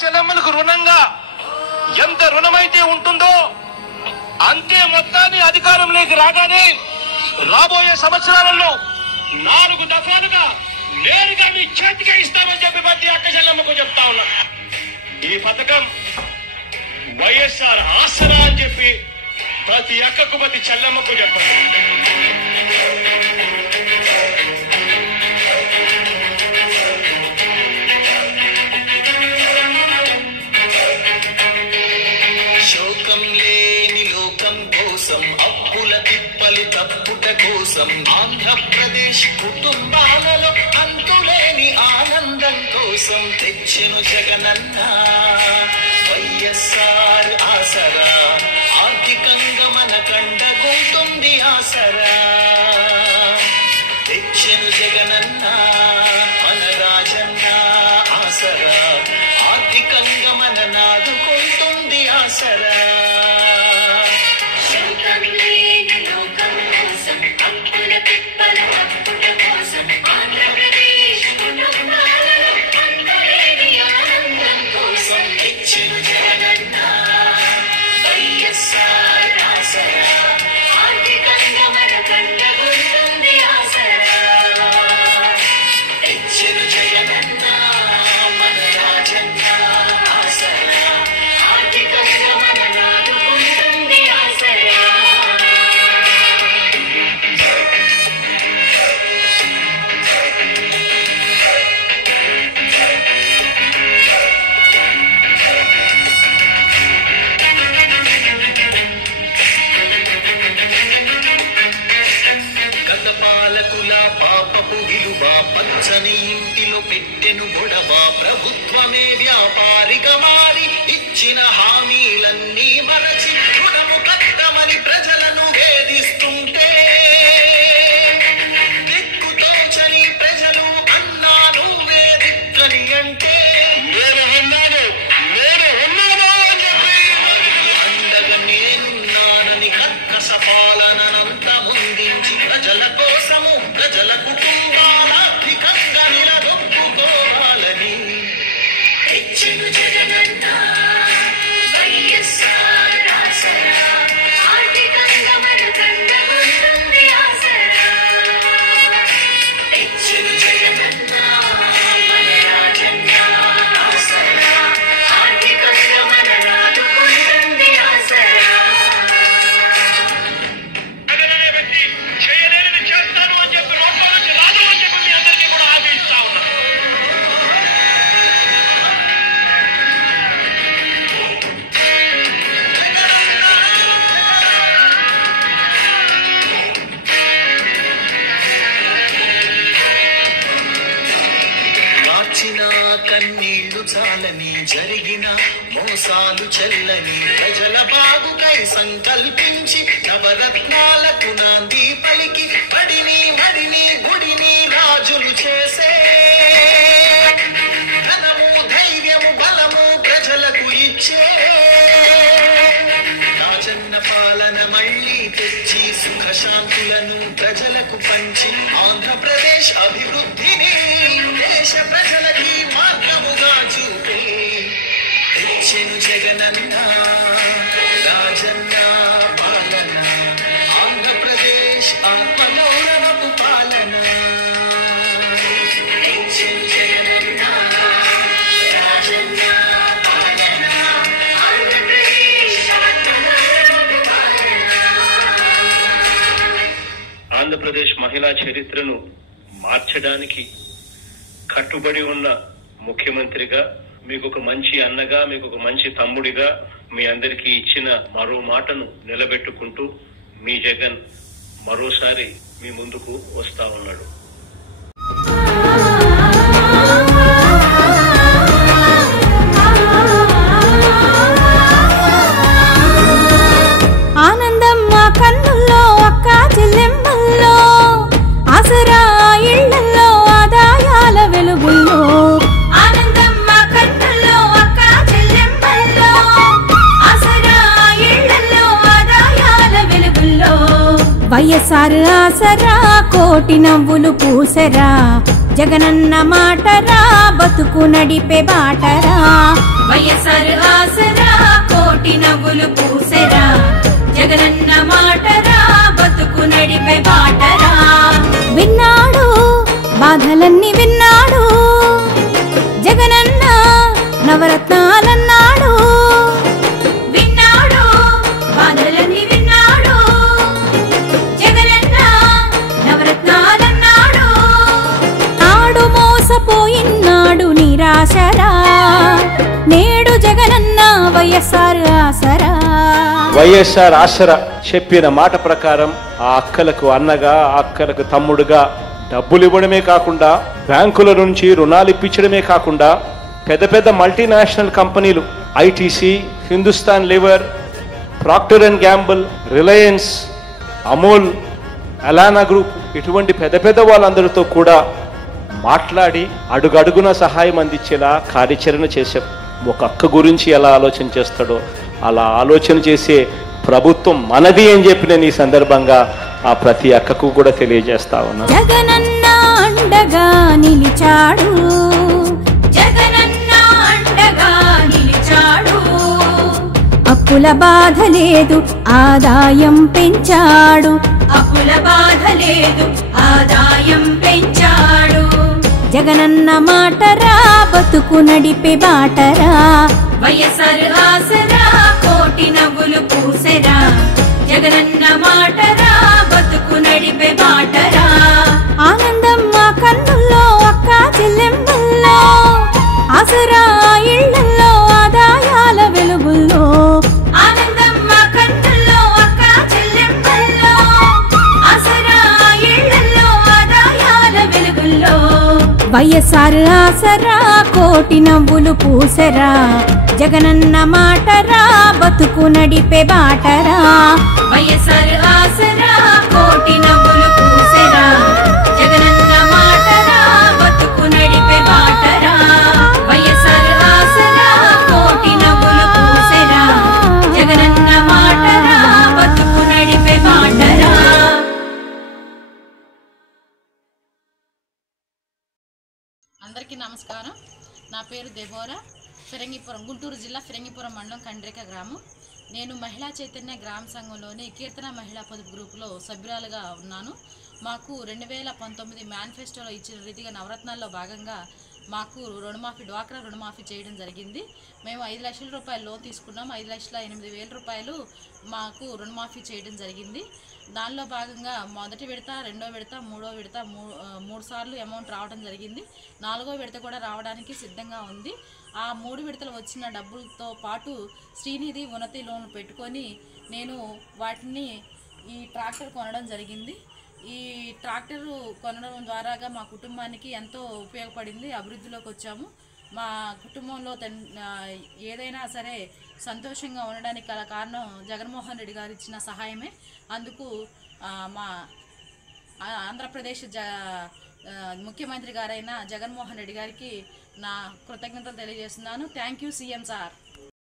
చెల్లెమ్మలకు రుణంగా ఎంత రుణమైతే ఉంటుందో అంతే మొత్తాన్ని అధికారంలోకి రాగానే రాబోయే సంవత్సరాలలో 4 దఫాలుగా నేరుగా మీ చేతికి ఇస్తామని చెప్పి ప్రతి అక్క చెల్లెమ్మకు చెప్తా ఉన్నా. ఈ పథకం వైఎస్ఆర్ ఆసరా అని చెప్పి ప్రతి అక్కకు ప్రతి చెల్లెమ్మకు చెప్పండి. శోకం లేని లోకం కోసం అప్పుల తిప్పలు తప్పుట కోసం ఆంధ్రప్రదేశ్ కుటుంబాలలో అంతులేని ఆనందం కోసం తెచ్చెను జగనన్న వైఎస్ఆర్ ఆసరా. ఆర్థికంగా మన కండగుంటుంది ఆసరా. తెచ్చెను జగనన్న మన రాజన్న ఆసరా. ఆర్థికంగా మన నాదుకుంటుంది ఆసరా. పచ్చని ఇంటిలో పెట్టెను గొడవ. ప్రభుత్వమే వ్యాపారిగా మారి ఇచ్చిన హామీలన్నీ మరచి రుణము కట్టమని ప్రజలను వేధిస్తుంటే దిక్కుతోచని ప్రజలు అన్నా నువ్వే దిక్కని అంటే నేను ఉన్నాను అని చెప్పి అండగా నేనున్నానని కర్కశ పాలనంత ముందించి ప్రజల కోసము ప్రజల కుటుంబాల ఆర్థికంగా నిలదొక్కుకోవాలని తెచ్చెను జగనన్న వైఎస్ఆర్ ఆసరా. ఆర్థికంగా మన కండగుంటుంది ఆసరా. తెచ్చెను జగనన్న మన రాజన్న ఆసరా. ఆర్థికంగా మన నాదుకుంటుంది ఆసరా. చేయలేనిది చేస్తాను అని చెప్పి నోట్లో నుంచి రాదు అని చెప్పి మీ అందరికీ కూడా హామీ ఇస్తా ఉన్నా. కాచిన కన్నీళ్లు చాలని జరిగిన మోసాలు చెల్లని ప్రజల బాగుకై సంకల్పించి నవరత్నాలకు నాంది పలికి పడిని మడిని గుడిని రాజులు చేసే ధనము ధైర్యము బలము ప్రజలకు ఇచ్చే రాజన్న పాలన మళ్ళీ తెచ్చి సుఖశాంతులను ప్రజలకు పంచి ఆంధ్రప్రదేశ్ అభివృద్ధిని దేశ ప్రజలకి మార్గముగా చూపే తెచ్చెను జగనన్న రాజన్న పాలన. ఆంధ్రప్రదేశ్ ఆత్మగౌరవపు పాలన. తెచ్చెను జగనన్న రాజన్న పాలన. ఆంధ్రప్రదేశ్ ఆత్మగౌరవపు పాలన. ఆంధ్రప్రదేశ్ మహిళా చరిత్రను మార్చడానికి కట్టుబడి ఉన్న ముఖ్యమంత్రిగా, మీకు ఒక మంచి అన్నగా, మీకు ఒక మంచి తమ్ముడిగా మీ అందరికీ ఇచ్చిన మరో మాటను నిలబెట్టుకుంటూ మీ జగన్ మరోసారి మీ ముందుకు వస్తా ఉన్నాడు. ఆనందం మా కన్నుల్లో అక్క చెల్లెమ్మల్లో ఆసరా ఇళ్లలో ఆదాయాల వెలుగుల్లో. ఆనందం మా కన్నుల్లో అక్క చెల్లెమ్మల్లో ఆసరా ఇళ్లలో ఆదాయాల వెలుగుల్లో. వైఎస్ఆర్ ఆసరా కోట కోటి నవ్వులు పూసెరా జగనన్న మాటరా బతుకు నడిపే బాటరా వైఎస్ఆర్ ఆసరా కోటి నవ్వులు పూసెరా జగనన్న మాటరా బతుకు నడిపే బాటరా విన్నాడు బాధలన్నీ విన్నాడు జగనన్న నవరత్నాలన్నాడు విన్నాడు బాధలన్నీ విన్నాడు జగనన్న నవరత్నాలన్నాడు నాడు మోసపోయినాడు నిరాశరా నేడు జగనన్న వైఎస్ఆర్ ఆసరా వైఎస్ఆర్ ఆసరా చెప్పిన మాట ప్రకారం ఆ అక్కలకు అన్నగా ఆ అక్కలకు తమ్ముడుగా డబ్బులు ఇవ్వడమే కాకుండా బ్యాంకుల నుంచి రుణాలు ఇప్పించడమే కాకుండా పెద్ద పెద్ద మల్టీనేషనల్ కంపెనీలు ITC, Hindustan liver, Procter and Gamble, Reliance, Amul, అలానా గ్రూప్ ఇటువంటి పెద్ద పెద్ద వాళ్ళందరితో కూడా మాట్లాడి అడుగడుగున సహాయం అందించేలా కార్యాచరణ చేశాం. ఒక అక్క గురించి ఎలా ఆలోచన చేస్తాడో అలా ఆలోచన చేసే ప్రభుత్వం మనది అని చెప్పి నేను ఈ సందర్భంగా ఆ ప్రతి అక్కకు కూడా తెలియజేస్తా ఉన్నా. జగనన్న అండగా నిలిచాడు జగనన్న అండగా నిలిచాడు అప్పుల బాధ లేదు ఆదాయం పెంచాడు అప్పుల బాధ లేదు ఆదాయం పెంచాడు జగనన్న మాటరా బతుకు నడిపే బాటరా వైఎస్ఆర్ ఆసరా కోటి నవ్వులు పూసెరా జగనన్న మాటరా బతుకు నడిపే బాటరా ఆనందం మా కన్నుల్లో అక్క చెల్లెమ్మల్లో ఆసరా ఇళ్లల్లో ఆదాయాల వెలుగుల్లో ఆనందం మా కన్నుల్లో అక్క చెల్లెమ్మల్లో ఆసరా ఇళ్లల్లో ఆదాయాల వెలుగుల్లో వైఎస్ఆర్ ఆసరా కోటి నవ్వులు పూసెరా జగనన్న మాటరా బతుకు నడిపే బాటరా వైఎస్ఆర్ ఆసరా కోటి నవ్వులు పూసెరా జగనన్న మాటరా బతుకు నడిపే బాటరా వైఎస్ఆర్ ఆసరా కోటి నవ్వులు పూసెరా జగనన్న మాటరా బతుకు నడిపే బాటరా. అందరికీ నమస్కారం. నా పేరు దెబోరా, ఫిరంగిపురం, గుంటూరు జిల్లా ఫిరంగిపురం మండలం కండ్రిక గ్రామం. నేను మహిళా చైతన్య గ్రామ సంఘంలోని కీర్తన మహిళా పొదుపు గ్రూపులో సభ్యురాలుగా ఉన్నాను. మాకు 2019 మేనిఫెస్టోలో ఇచ్చిన రీతిగా నవరత్నాల్లో భాగంగా మాకు రుణమాఫీ, డ్వాక్రా రుణమాఫీ చేయడం జరిగింది. మేము 5 లక్షల రూపాయలు లోన్ తీసుకున్నాం. 5,08,000 రూపాయలు మాకు రుణమాఫీ చేయడం జరిగింది. దానిలో భాగంగా మొదటి విడత, రెండో విడత, మూడో విడత 3 సార్లు అమౌంట్ రావడం జరిగింది. 4వ విడత కూడా రావడానికి సిద్ధంగా ఉంది. ఆ 3 విడతలు వచ్చిన డబ్బులతో పాటు శ్రీనిధి, ఉన్నతి లోన్లు పెట్టుకొని నేను వాటిని ఈ ట్రాక్టర్ కొనడం జరిగింది. ఈ ట్రాక్టర్ కొనడం ద్వారాగా మా కుటుంబానికి ఎంతో ఉపయోగపడింది. అభివృద్ధిలోకి వచ్చాము. మా కుటుంబంలో ఏదైనా సరే సంతోషంగా ఉండడానికి గల కారణం జగన్మోహన్ రెడ్డి గారు ఇచ్చిన సహాయమే. అందుకు మా ఆంధ్రప్రదేశ్ ముఖ్యమంత్రి గారైన జగన్మోహన్ రెడ్డి గారికి నా కృతజ్ఞతలు తెలియజేస్తున్నాను. Thank you CM sir.